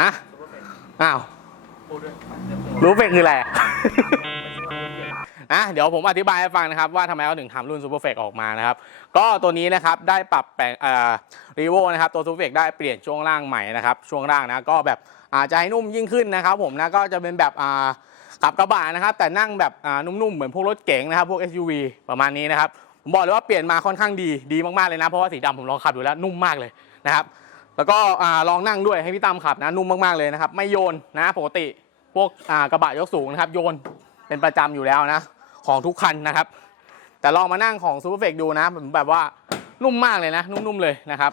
ฮะรู้เฟกอ้าวพูดด้วยรู้เฟกคืออะไรอะ อะเดี๋ยวผมอธิบายให้ฟังนะครับ ว่าทำไมเขาถึงทำรุ่นซูเปอร์เฟกออกมานะครับ ก็ตัวนี้นะครับได้ปรับแปลงเอ่อรีโวนะครับตัวซูเปอร์เฟกได้เปลี่ยนช่วงล่างใหม่นะครับ ช่วงล่างนะก็แบบอาจจะให้นุ่มยิ่งขึ้นนะครับ ผมนะก็จะเป็นแบบอ่าขับกระบะนะครับ แต่นั่งแบบอ่านุ่มๆ เหมือนพวกรถเก๋งนะครับ พวก SUV ประมาณนี้นะครับผมบอกเลยว่าเปลี่ยนมาค่อนข้างดีดีมากๆเลยนะเพราะว่าสีดำผมลองขับดูแล้วนุ่มมากเลยนะครับ แล้วก็ลองนั่งด้วยให้พี่ตั้มขับนะนุ่มมากๆเลยนะครับ ไม่โยนนะปกติพวกกระบะยกสูงนะครับ โยนเป็นประจำอยู่แล้วนะ ของทุกคันนะครับ แต่ลองมานั่งของซูเปอร์เฟกดูนะแบบว่านุ่มมากเลยนะ นุ่มๆเลยนะครับ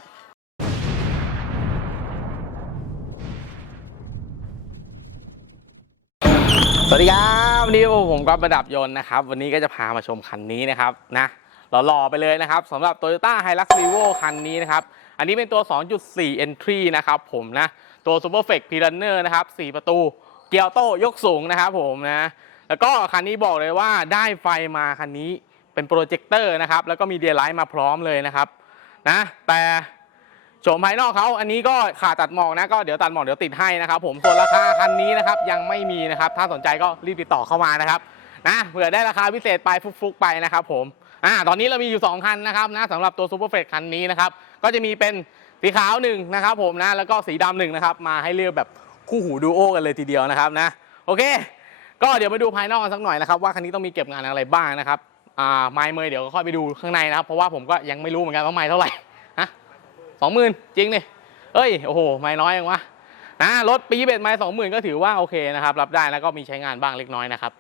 สวัสดีครับวันนี้ผมก็ประดับยนต์นะครับ วันนี้ก็จะพามาชมคันนี้นะครับนะ หล่อๆไปเลยนะครับสำหรับ Toyota Hilux Revo คันนี้นะครับ อันนี้เป็นตัว 2.4 Entry นะครับผมนะ ตัว Super f e c p i r a n n e r นะครับ 4 ประตู เกียร์โต้ยกสูงนะครับผมนะ แล้วก็คันนี้บอกเลยว่าได้ไฟมาคันนี้เป็นโปรเจคเตอร์นะครับ แล้วก็มีเดียไลท์มาพร้อมเลยนะครับนะแต่โฉมภายนอกเขาอันนี้ก็ขาดตัดหมอกนะก็เดี๋ยวตัดหมอกเดี๋ยวติดให้นะครับผมส่วนราคาคันนี้นะครับยังไม่มีนะครับ ถ้าสนใจก็รีบติดต่อเข้ามานะครับนะเผื่อได้ราคาพิเศษไปฟุกๆไปนะครับผม อ่าตอนนี้เรามีอยู่ 2 คันนะครับนะสำหรับตัวซูเปอร์เฟรคันนี้นะครับก็จะมีเป็นสีขาวหนึ่งนะครับผมนะแล้วก็สีดำหนึ่งนะครับมาให้เลือกแบบคู่หูดูโอกันเลยทีเดียวนะครับนะโอเค ก็เดี๋ยวมาดูภายนอกกันสักหน่อยนะครับว่าคันนี้ต้องมีเก็บงานอะไรบ้างนะครับอ่าไม้เมย์เดี๋ยวก็ค่อยไปดูข้างในนะครับเพราะว่าผมก็ยังไม่รู้เหมือนกันว่าไม้เท่าไหร่ฮะสองหมื่นจริงนี่เอ้ยโอ้โหไม้น้อยยังวะนะรถปีเบ็ดไม้สองหมื่นก็ถือว่าโอเคนะครับรับได้แล้วก็มีใช้งานบ้างเล็กน้อยนะครับ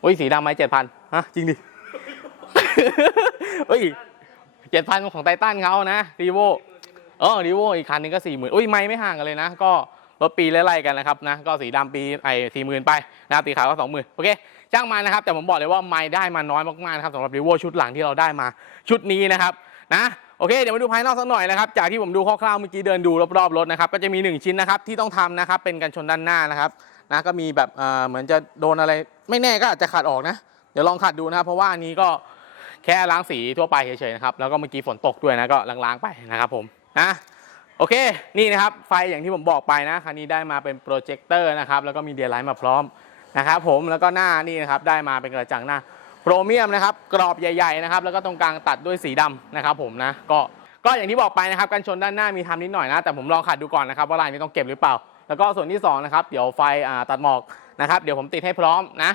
โอ้ยสีดำไม้เจ็ดพันฮะจริงดิ เฮ้ยเจ็ดพันของไททันเขานะรีโวเออรีโวอีกคันนึงก็สี่หมื่นอุ้ยไม่ไม่ห่างกันเลยนะ ก็รถปีไล่ๆกันนะครับนะก็สีดำปีไอ้สี่หมื่นไปนะครับสีขาวก็สองหมื่นโอเคจ้างมานะครับแต่ผมบอกเลยว่าไม่ได้มาน้อยมากๆนะครับสำหรับรีโวชุดหลังที่เราได้มาชุดนี้นะครับนะโอเคเดี๋ยวมาดูภายนอกสักหน่อยนะครับจากที่ผมดูคร่าวๆเมื่อกี้เดินดูรอบๆรถนะครับก็จะมีหนึ่งชิ้นนะครับที่ต้องทำนะครับเป็นกันชนด้านหน้านะครับนะก็มีแบบเอ่อเหมือนจะโดนอะไรไม่แน่ก็อาจจะขาดออกนะ เดี๋ยวลองขัดดูนะครับเพราะว่าอันนี้ก็ แค่ล้างสีทั่วไปเฉยๆนะครับแล้วก็เมื่อกี้ฝนตกด้วยนะก็ล้างๆไปนะครับผมนะโอเคนี่นะครับไฟอย่างที่ผมบอกไปนะคันนี้ได้มาเป็นโปรเจคเตอร์นะครับแล้วก็มีเดียไลท์มาพร้อมนะครับผมแล้วก็หน้านี่นะครับได้มาเป็นกระจังหน้าโครเมียมนะครับกรอบใหญ่ๆนะครับแล้วก็ตรงกลางตัดด้วยสีดำนะครับผมนะก็ก็อย่างที่บอกไปนะครับกันชนด้านหน้ามีทำนิดหน่อยนะ แต่ผมลองขัดดูก่อนนะครับว่าลายนี้ต้องเก็บหรือเปล่า แล้วก็ส่วนที่สองนะครับเดี๋ยวไฟตัดหมอกนะครับเดี๋ยวผมติดให้พร้อมนะ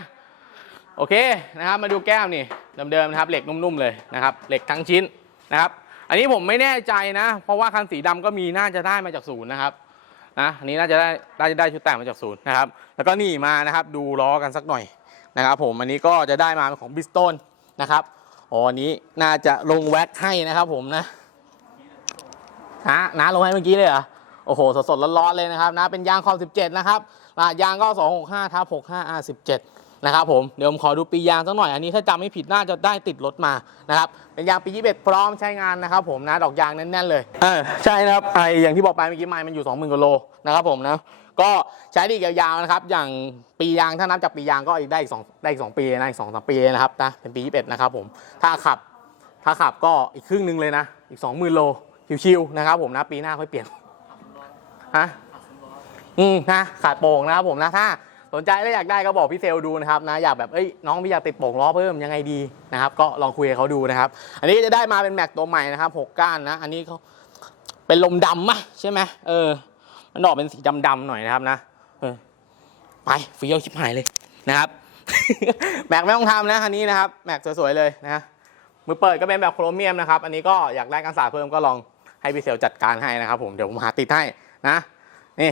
โอเคนะครับมาดูแก้มนี่ เดิมๆนะครับเหล็กนุ่มๆเลยนะครับเหล็กทั้งชิ้นนะครับ อันนี้ผมไม่แน่ใจนะ เพราะว่าคันสีดำก็มีน่าจะได้มาจากศูนย์นะครับนะอันนี้น่าจะได้น่าจะได้ชุดแต่งมาจากศูนย์นะครับ แล้วก็นี่มานะครับดูล้อกันสักหน่อยนะครับ ผมอันนี้ก็จะได้มาของบิสตันนะครับอ๋อนนี้น่าจะลงแว็กให้นะครับผมนะนะนะลงให้เมื่อกี้เลยเหรอโอ้โหสดๆร้อนๆเลยนะครับนะเป็นยางคอม17 นะครับรหัสยางก็ 265ทับ65 R17 นะครับผมเดี๋ยวผมขอดูปียางสักหน่อยอันนี้ถ้าจำไม่ผิดน่าจะได้ติดรถมานะครับเป็นยางปี21พร้อมใช้งานนะครับผมนะดอกยางแน่นๆเลยเออใช่นะครับไออย่างที่บอกไปเมื่อกี้ไม้มันอยู่ 20,000กิโลนะครับผมนะก็ใช้ไดีกยาวๆนะครับ อย่างปียางถ้านับจากปียางก็อีกได้อีกสองได้อีกสองปีนะอีกสองสามปีนะครับนะเป็นปี 21 นะครับผมถ้าขับถ้าขับก็อีกครึ่งหนึงเลยนะ อีก 20,000โลชิวๆนะครับผมนะปีหน้าค่อยเปลี่ยนฮะอืมนะขาดโป่งนะครับผมนะถ้า สนใจแล้วอยากได้ก็บอกพี่เซลดูนะครับนะอยากแบบเอ้ยน้องพี่อยากติดโป่งล้อเพิ่มยังไงดีนะครับก็ลองคุยกับเขาดูนะครับ อันนี้จะได้มาเป็นแม็กตัวใหม่นะครับหกก้านนะ อันนี้เขาเป็นลมดำมะใช่ไหมเออ มันออกเป็นสีดำๆหน่อยนะครับนะเออไปเฟี้ยวชิบหายเลยนะครับ แม็กไม่ต้องทำนะคันนี้นะครับแม็กสวยๆเลยนะมือเปิดก็เป็นแบบโครเมียมนะครับ อันนี้ก็อยากได้กันสาดเพิ่มก็ลองให้พี่เซลจัดการให้นะครับ ผมเดี๋ยวผมหาติดให้นะนี่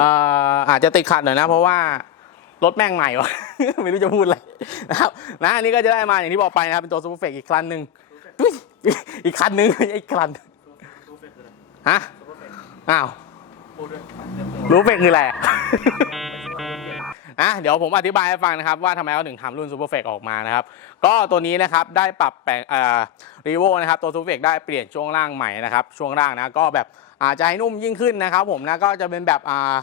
อ่อาจจะติดขัดหน่อยนะ เพราะว่ารถแม่งใหม่วะไม่รู้จะพูดอะไรนะครับนะอันนี้ก็จะได้มาอย่างที่บอกไปนะครับเป็นตัวซูเปอร์เฟกอีกคันหนึ่งอีกคันหนึ่งไอีกคันรู้เฟกคืออะไรฮะอ้าวรู้เฟกคืออะไร อะเดี๋ยวผมอธิบายให้ฟังนะครับว่าทำไมเขาถึงทำรุ่นซูเปอร์เฟกออกมานะครับ ก็ตัวนี้นะครับได้ปรับแปลงรีโวนะครับตัวซูเปอร์เฟกได้เปลี่ยนช่วงล่างใหม่นะครับช่วงล่างนะก็แบบอาจจะให้นุ่มยิ่งขึ้นนะครับผมนะก็จะเป็นแบบอ่า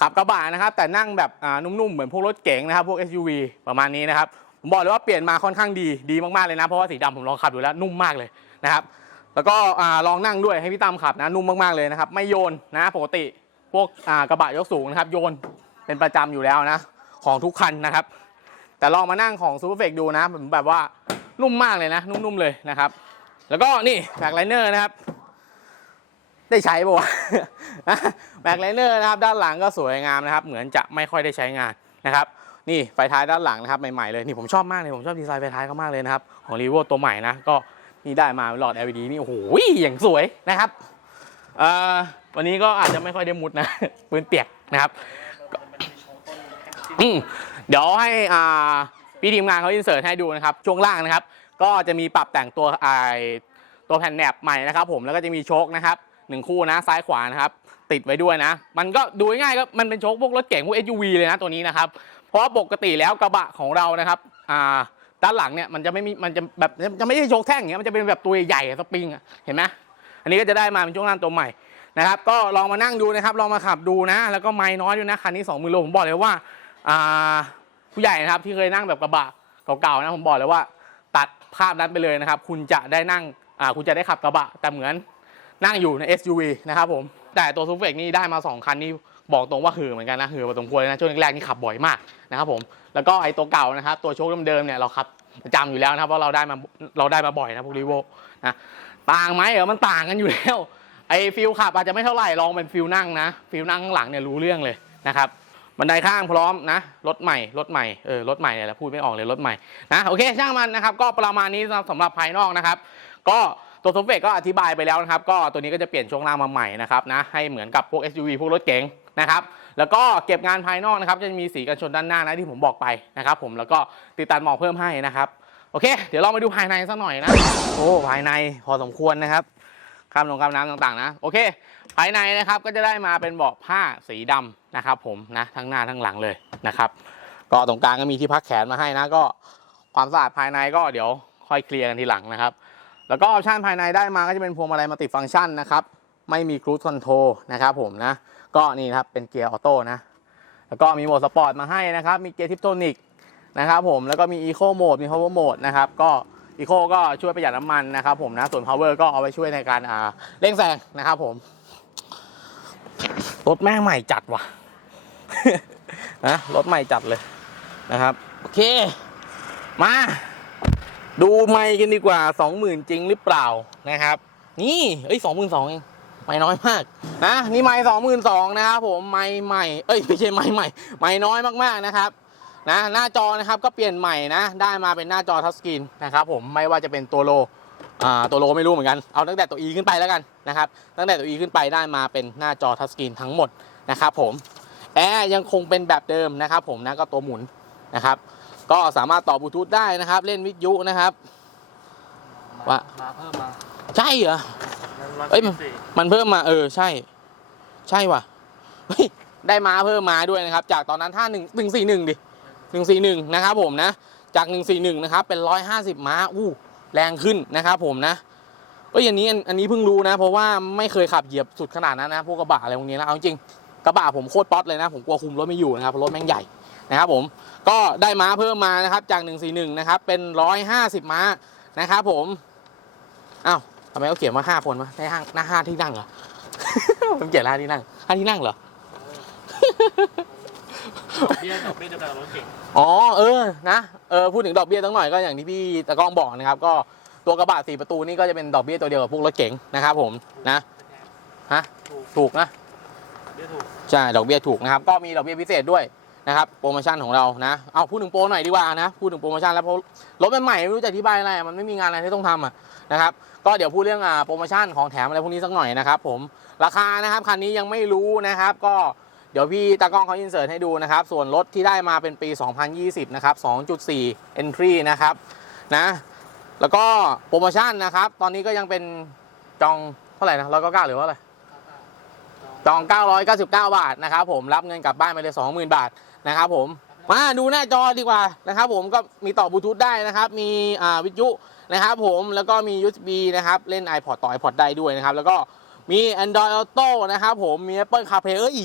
ขับกระบะนะครับแต่นั่งแบบอ่านุ่มๆเหมือนพวกรถเก๋งนะครับพวก SUV ประมาณนี้นะครับผมบอกเลยว่าเปลี่ยนมาค่อนข้างดีดีมากๆเลยนะเพราะว่าสีดำผมลองขับดูแล้วนุ่มมากเลยนะครับแล้วก็ลองนั่งด้วยให้พี่ตั้มขับนะนุ่มมากๆเลยนะครับไม่โยนนะปกติพวกกระบะยกสูงนะครับโยนเป็นประจำอยู่แล้วนะ ของทุกคันนะครับ แต่ลองมานั่งของซูเปอร์เฟกดูนะผมแบบว่านุ่มมากเลยนะ นุ่มๆเลยนะครับ แล้วก็นี่แบ็คไลเนอร์นะครับ ได้ใช้ปะวะแบ็คไลเนอร์นะครับ ด้านหลังก็สวยงามนะครับ เหมือนจะไม่ค่อยได้ใช้งานนะครับนี่ไฟท้ายด้านหลังนะครับใหม่ๆเลยนี่ผมชอบมากเลยผมชอบดีไซน์ไฟท้ายเขามากเลยนะครับของรีโวตัวใหม่นะก็นี่ได้มาหลอด LED นี่โอ้โหอย่างสวยนะครับวันนี้ก็อาจจะไม่ค่อยได้มุดนะปืนเปียกนะครับ อืมเดี๋ยวให้อ่าพี่ทีมงานเขาอินเสิร์ตให้ดูนะครับ ช่วงล่างนะครับ ก็จะมีปรับแต่งตัวไอตัวแผ่นแหนบใหม่นะครับผมแล้วก็จะมีโชคนะครับหนึ่งคู่นะซ้ายขวานะครับ ติดไว้ด้วยนะ มันก็ดูง่ายก็มันเป็นโชคพวกรถเก๋งพวก SUV เลยนะตัวนี้นะครับ เพราะว่าปกติแล้วกระบะของเรานะครับอ่าด้านหลังเนี่ยมันจะไม่มีมันจะแบบจะไม่ใช่โชคแท่งอย่างเงี้ยมันจะเป็นแบบตัวใหญ่สปริงเห็นไหมอันนี้ก็จะได้มาเป็นช่วงล่างตัวใหม่นะครับ ก็ลองมานั่งดูนะครับลองมาขับดูนะ แล้วก็ไม่น้อยด้วยนะคันนี้2มือโลผมบอกเลยว่า อ่าผู้ใหญ่นะครับที่เคยนั่งแบบกระบะเก่าๆนะผมบอกเลยว่า ตัดภาพนั้นไปเลยนะครับ คุณจะได้นั่งอ่าคุณจะได้ขับกระบะแต่เหมือนนั่งอยู่ใน SUV นะครับผมแต่ตัวซูเฟกนี่ได้มา 2 คันนี่บอกตรงว่าหือเหมือนกันนะหือพอสมควรนะช่วงแรกๆนี่ขับบ่อยมากนะครับผมแล้วก็ไอ้ตัวเก่านะครับตัวโชคเดิมๆเนี่ยเราขับประจำอยู่แล้วนะครับเพราะเราได้มาเราได้มาบ่อยนะพวกรีโวนะต่างไหมเออมันต่างกันอยู่แล้วไอ้ฟิลขับอาจจะไม่เท่าไหร่ลองเป็นฟิลนั่งนะฟิลนั่งข้างหลังเนี่ยรู้เรื่องเลยนะครับ บันไดข้างพร้อมนะรถใหม่รถใหม่เออรถใหม่เนี่ยแหละพูดไม่ออกเลยรถใหม่นะโอเคช่างมันนะครับ ก็ประมาณนี้สำหรับสำหรับภายนอกนะครับ ก็ตัวสมเฟกก็อธิบายไปแล้วนะครับ ก็ตัวนี้ก็จะเปลี่ยนช่วงล่างมาใหม่นะครับนะให้เหมือนกับพวก SUV พวกรถเก๋งนะครับแล้วก็เก็บงานภายนอกนะครับจะมีสีกันชนด้านหน้านะที่ผมบอกไปนะครับผมแล้วก็ติดตัดหมอกเพิ่มให้นะครับโอเค เดี๋ยวเรามาดูภายในสักหน่อยนะโอ้ภายในพอสมควรนะครับ ข้ามลงข้ามน้ำต่างๆนะโอเค ภายในนะครับก็จะได้มาเป็นเบาะผ้าสีดำนะครับผมนะทั้งหน้าทั้งหลังเลยนะครับ ก็ตรงกลางก็มีที่พักแขนมาให้นะก็ความสะอาดภายในก็เดี๋ยวค่อยเคลียร์กันทีหลังนะครับ แล้วก็ออปชันภายในได้มาก็จะเป็นพวงมาลัยมัลติฟังก์ชันนะครับไม่มีครู i คอนโทรนะครับผมนะก็นี่ครับเป็นเกียร์ออโต้นะแล้วก็มีโหมดสปอร์ตมาให้นะครับมีเกียร์ทิปโทนิกนะครับผมแล้วก็มีอีโคโหมดมีพาวเวอร์โหมดนะครับก็ อีโคก็ช่วยประหยัดน้ำมันนะครับผมนะส่วน power ก็เอาไว้ช่วยในการอ่าเร่งแซงนะครับผมรถแม่งใหม่จัดว่ะนะรถใหม่จัดเลยนะครับ โอเค มา ดูไม่กันดีกว่า 20,000 จริงหรือเปล่านะครับ นี่เอ้ย22,000เองไม่น้อยมากนะนี่ไม่22,000นะครับผมไม่ใหม่เอ้ยไม่ใช่ไม่ใหม่ไม่น้อยมากๆนะครับ นะหน้าจอนะครับก็เปลี่ยนใหม่นะ ได้มาเป็นหน้าจอทัชสกรีนนะครับผมไม่ว่าจะเป็นตัวโลอ่าตัวโลไม่รู้เหมือนกัน เอาตั้งแต่ตัว E ขึ้นไปแล้วกันนะครับ ตั้งแต่ตัว E ขึ้นไปได้มาเป็นหน้าจอทัชสกรีนทั้งหมดนะครับผมแอร์ยังคงเป็นแบบเดิมนะครับผมนะก็ตัวหมุนนะครับ ก็สามารถต่อบลูทูธได้นะครับ เล่นวิทยุนะครับว่ามาเพิ่มมา ใช่เหรอเอ้ยมันเพิ่มมาเออใช่ ใช่ว่ะเฮ้ยได้ม้าเพิ่มมาด้วยนะครับ จากตอนนั้นถ้าหนึ่งหนึ่งสี่หนึ่งดิ หนึ่งสี่หนึ่งนะครับผมนะ จากหนึ่งสี่หนึ่งนะครับ เป็นร้อยห้าสิบม้า อู้ แรงขึ้นนะครับผมนะเอ้ยอันนี้อันอันนี้เพิ่งรู้นะ เพราะว่าไม่เคยขับเหยียบสุดขนาดนั้นนะ พวกกระบะอะไรพวกนี้นะ เอาจริงกระบะผมโคตรป๊อตเลยนะ ผมกลัวคุมรถไม่อยู่นะครับ เพราะรถแม่งใหญ่นะครับผม ก็ได้ม้าเพิ่มมานะครับ จาก 141 นะครับ เป็น 150 ม้านะครับผม อ้าวทำไมเขาเขียนว่าห้าคนวะในห้างหน้าห้าที่นั่งเหรอผมเขียนห้าที่นั่งห้าที่นั่งเหรอ ดอกเบี้ยดอกเบี้ยจะเป็นรถเก่งอ๋อเออนะเออพูดถึงดอกเบี้ยตั้งหน่อยก็อย่างที่พี่ตะกล้องบอกนะครับก็ตัวกระบะสี่ประตูนี่ก็จะเป็นดอกเบี้ยตัวเดียวกับพวกรถเก๋งนะครับผมนะฮะถูกถูกนะเบี้ยถูกใช่ดอกเบี้ยถูกนะครับก็มีดอกเบี้ยพิเศษด้วยนะครับโปรโมชั่นของเรานะเอาพูดถึงโปรหน่อยดีกว่านะพูดถึงโปรโมชั่นแล้วเพราะรถใหม่ๆไม่รู้จะอธิบายอะไรมันไม่มีงานอะไรที่ต้องทำอะนะครับก็เดี๋ยวพูดเรื่องอ่าโปรโมชั่นของแถมอะไรพวกนี้สักหน่อยนะครับผมราคานะครับคันนี้ยังไม่รู้นะครับก็ เดี๋ยวพี่ตากล้องเขาอินเสิร์ตให้ดูนะครับ ส่วนรถที่ได้มาเป็นปี 2020 นะครับ 2.4 entry นะครับนะ แล้วก็โปรโมชั่นนะครับ ตอนนี้ก็ยังเป็นจองเท่าไหร่นะร้อยเก้าเก้าหรือว่าอะไร จอง 999 บาทนะครับผม รับเงินกลับบ้านไปเลย 20,000 บาทนะครับผม มาดูหน้าจอดีกว่านะครับผม ก็มีต่อบลูทูธได้นะครับ มีอ่าวิทยุนะครับผม แล้วก็มี USB นะครับ เล่น iPod ต่อ iPod ได้ด้วยนะครับ แล้วก็มี Android Auto นะครับผม มี Apple CarPlay เอ้ย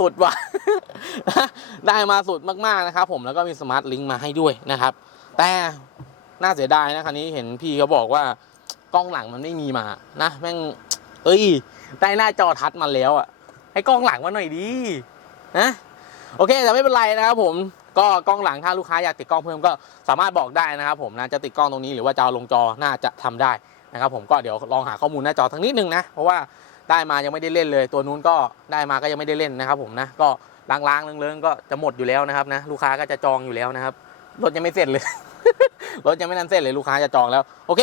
สุดว่ะ ได้มาสุดมากๆนะครับ ผมแล้วก็มี Smart Link มาให้ด้วยนะครับ แต่น่าเสียดายนะคันนี้เห็นพี่เขาบอกว่ากล้องหลังมันไม่มีมานะแม่ง เอ้ย ได้หน้าจอทัดมาแล้วอะ ให้กล้องหลังมาหน่อยดีนะโอเคแต่ไม่เป็นไรนะครับผมก็กล้องหลังถ้าลูกค้าอยากติดกล้องเพิ่มก็สามารถบอกได้นะครับ ผมนะจะติดกล้องตรงนี้หรือว่าจะเอาลงจอน่าจะทำได้นะครับ ผมก็เดี๋ยวลองหาข้อมูลหน้าจอทั้งนิดนึงนะเพราะว่า ได้มายังไม่ได้เล่นเลย ตัวนู้นก็ได้มาก็ยังไม่ได้เล่นนะครับ ผมนะก็ล้างๆเลิงๆก็จะหมดอยู่แล้วนะครับนะลูกค้าก็จะจองอยู่แล้วนะครับรถยังไม่เสร็จเลยรถยังไม่ทันเสร็จเลยลูกค้าจะจองแล้ว โอเค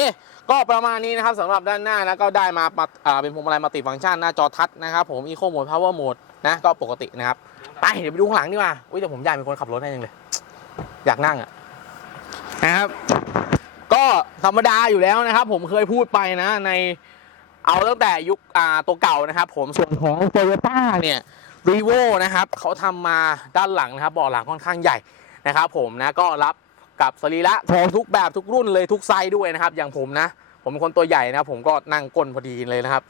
ก็ประมาณนี้นะครับสำหรับด้านหน้านะก็ได้มามาอ่าเป็นพวงมาลัยมัลติฟังก์ชันหน้าจอทัชนะครับผมอีโคโหมดพาวเวอร์โหมดนะก็ปกตินะครับไปเดี๋ยวไปดูข้างหลังดีกว่าอุ้ยแต่ผมอยากเป็นคนขับรถให้ยังเลย อยากนั่งอะนะครับ ก็ธรรมดาอยู่แล้วนะครับ ผมเคยพูดไปนะใน เอาตั้งแต่ยุคตัวเก่านะครับผมส่วนของโตโยต้าเนี่ยรีโวนะครับเขาทำมาด้านหลังนะครับเบาะหลังค่อนข้างใหญ่นะครับผมนะก็รับกับสรีระของทุกแบบทุกรุ่นเลยทุกไซส์ด้วยนะครับ อย่างผมนะ ผมเป็นคนตัวใหญ่นะครับผมก็นั่งก้นพอดีเลยนะครับ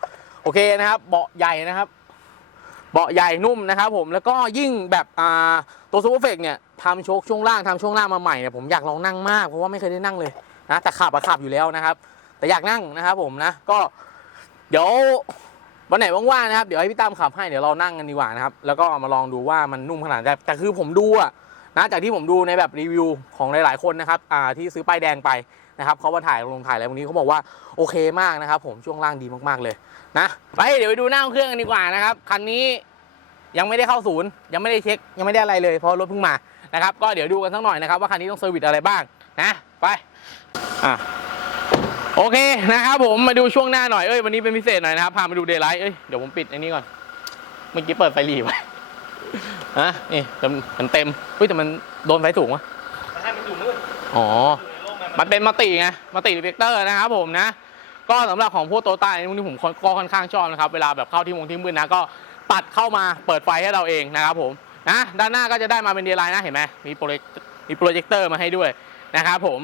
โอเคนะครับเบาะใหญ่นะครับเบาะใหญ่นุ่มนะครับผมแล้วก็ยิ่งแบบอ่าตัวซูเปอร์เฟกเนี่ยทำโชคช่วงล่างทำช่วงล่างมาใหม่เนี่ยผมอยากลองนั่งมากเพราะว่าไม่เคยได้นั่งเลยนะแต่ขับอะขับอยู่แล้วนะครับ แต่อยากนั่งนะครับผมนะก็ เดี๋ยววันไหนว่างๆนะครับ เดี๋ยวให้พี่ตั้มขับให้เดี๋ยวเรานั่งกันดีกว่านะครับ แล้วก็มาลองดูว่ามันนุ่มขนาดไหนแต่คือผมดูอะนะจากที่ผมดูในแบบรีวิวของหลาย ๆ คนนะครับอ่าที่ซื้อป้ายแดงไปนะครับเขามาถ่ายลงถ่ายอะไรพวกนี้เขาบอกว่าโอเคมากนะครับ ผมช่วงล่างดีมากๆเลยนะไปเดี๋ยวไปดูหน้าเครื่องกันดีกว่านะครับคันนี้ยังไม่ได้เข้าศูนย์ยังไม่ได้เช็คยังไม่ได้อะไรเลยเพราะรถเพิ่งมานะครับ ก็เดี๋ยวดูกันสักหน่อยนะครับว่าคันนี้ต้องเซอร์วิสอะไรบ้างนะไปอะ โอเคนะครับผมมาดูช่วงหน้าหน่อยเอ้ยวันนี้เป็นพิเศษหน่อยนะครับพามาดูเดย์ไลท์เอ้ยเดี๋ยวผมปิดอันนี้ก่อนเมื่อกี้เปิดไฟหลีไว้ฮะนี่มันเต็มเฮ้ยแต่มันโดนไฟสูงวะแต่ให้มันดูมืดอ๋อมันเป็นมัลติไงมัลติรีเฟกเตอร์นะครับผมนะ ก็สำหรับของพวกโตต้านี่ผมก็ค่อนข้างชอบนะครับ เวลาแบบเข้าที่วงที่มืดนะก็ตัดเข้ามาเปิดไฟให้เราเองนะครับผมนะด้านหน้าก็จะได้มาเป็นเดย์ไลน์นะเห็นไหมมีโปรเจคมีโปรเจคเตอร์มาให้ด้วยนะครับผม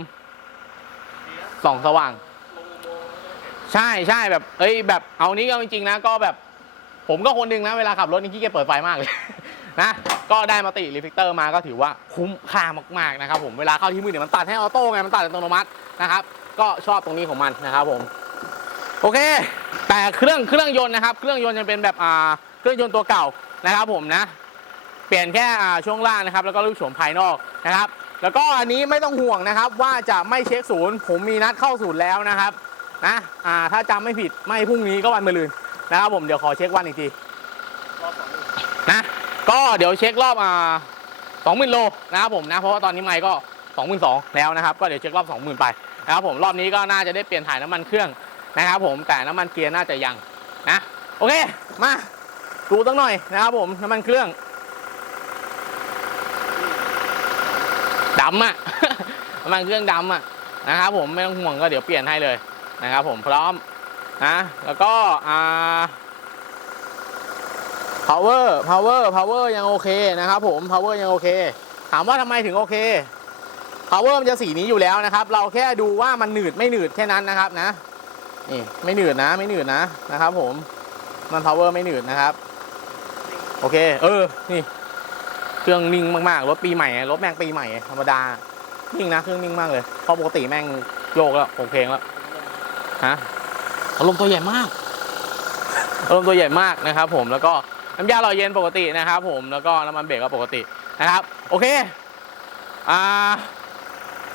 ส่องสว่าง ใช่ใช่แบบ เอ้ยแบบเอานี้ก็จริงๆนะก็แบบ ผมก็คนหนึ่งนะเวลาขับรถนี่ขี้เกียจเปิดไฟมากเลย นะ ก็ได้มาติรีเฟกเตอร์มาก็ถือว่าคุ้มค่ามากๆนะครับผมเวลาเข้าที่มืดเนี่ยมันตัดให้ออโต้ไงมันตัดอัตโนมัตินะครับ ก็ชอบตรงนี้ของมันนะครับผมโอเค แต่เครื่องเครื่องยนต์นะครับ เครื่องยนต์ยังเป็นแบบอ่าเครื่องยนต์ตัวเก่านะครับ ผมนะ เปลี่ยนแค่อ่าช่วงล่างนะครับ แล้วก็ลูกโฉมภายนอกนะครับ แล้วก็อันนี้ไม่ต้องห่วงนะครับ ว่าจะไม่เช็คศูนย์ ผมมีนัดเข้าศูนย์แล้วนะครับ นะอ่าถ้าจำไม่ผิดไม่พรุ่งนี้ก็วันมะรืนนะครับผมเดี๋ยวขอเช็ควันอีกทีรอบสองนึงนะก็เดี๋ยวเช็ครอบอ่าสองหมื่นโลนะครับผมนะเพราะว่าตอนนี้ไม่ก็สองหมื่นสองแล้วนะครับก็เดี๋ยวเช็ครอบสองหมื่นไปนะครับผมรอบนี้ก็น่าจะได้เปลี่ยนถ่ายน้ำมันเครื่องนะครับผมแต่น้ำมันเกียร์น่าจะยังนะโอเคมาดูตั้งหน่อยนะครับผมน้ำมันเครื่องดำอะน้ำมันเครื่องดำอะนะครับผมไม่ต้องห่วงก็เดี๋ยวเปลี่ยนให้เลย นะครับผมพร้อมนะแล้วก็อ่า power power power ยังโอเคนะครับผม power ยังโอเค ถามว่าทำไมถึงโอเค power มันจะสีนี้อยู่แล้วนะครับ เราแค่ดูว่ามันหนืดไม่หนืดแค่นั้นนะครับนะนี่ไม่หนืดนะไม่หนืดนะนะครับ ผมมัน power ไม่หนืดนะครับ โอเค เออนี่เครื่องนิ่งมากๆรถปีใหม่รถแม่งปีใหม่ธรรมดานิ่งนะเครื่องนิ่งมากเลยเพราะปกติแม่งโยกแล้วโอเคแล้ว ฮะอารมณ์ตัวใหญ่มากอารมณ์ตัวใหญ่มากนะครับ ผมแล้วก็น้ำยาหล่อเย็นปกตินะครับ ผมแล้วก็น้ำมันเบรกก็ปกตินะครับ โอเคอ่า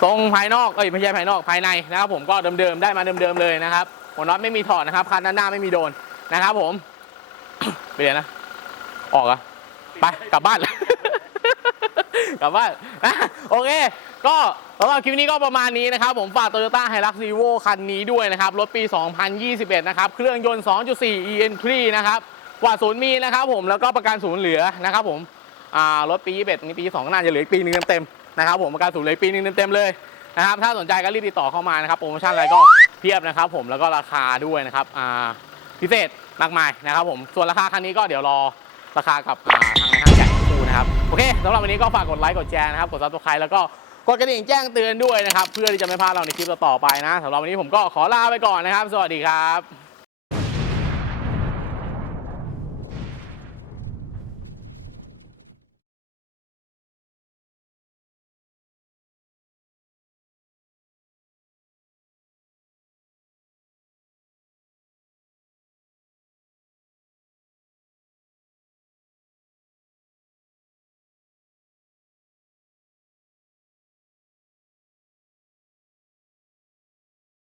ทรงภายนอกเอ้ยไม่ใช่ภายนอกภายในนะครับผมก็เดิมๆได้มาเดิมๆเลยนะครับหัวน็อตไม่มีถอดนะครับคันด้านหน้าไม่มีโดนนะครับ ผมไปเรียนนะ ออกเหรอะไปกลับบ้านกลับบ้านนะโอเค ก็สำหรับคลิปนี้ก็ประมาณนี้นะครับ ผมฝาก Toyota Hilux Revo คันนี้ด้วยนะครับ รถปี 2021 นะครับ เครื่องยนต์ 2.4 e-entry นะครับกว่าศูนย์มีนะครับผมแล้วก็ประกันศูนย์เหลือนะครับผมรถปี 21นี่ปี2ก็น่าจะเหลืออีกปีนึงเต็มๆนะครับผมประกันศูนย์เหลืออีกปีนึงเต็มๆเลยนะครับถ้าสนใจก็รีบติดต่อเข้ามานะครับโปรโมชั่นอะไรก็เพียบนะครับผมแล้วก็ราคาด้วยนะครับพิเศษมากมายนะครับผมส่วนราคาคันนี้ก็เดี๋ยวรอราคากับอ่าทางทางใหญ่คู่นะครับโอเคสำหรับวันนี้ก็ฝากกดไลค์กดแชร์นะครับกดซับสไครต์แล้วก็ กดกระดิ่งแจ้งเตือนด้วยนะครับ เพื่อที่จะไม่พลาดเราในคลิปต่อๆไปนะสำหรับวันนี้ผมก็ขอลาไปก่อนนะครับ สวัสดีครับ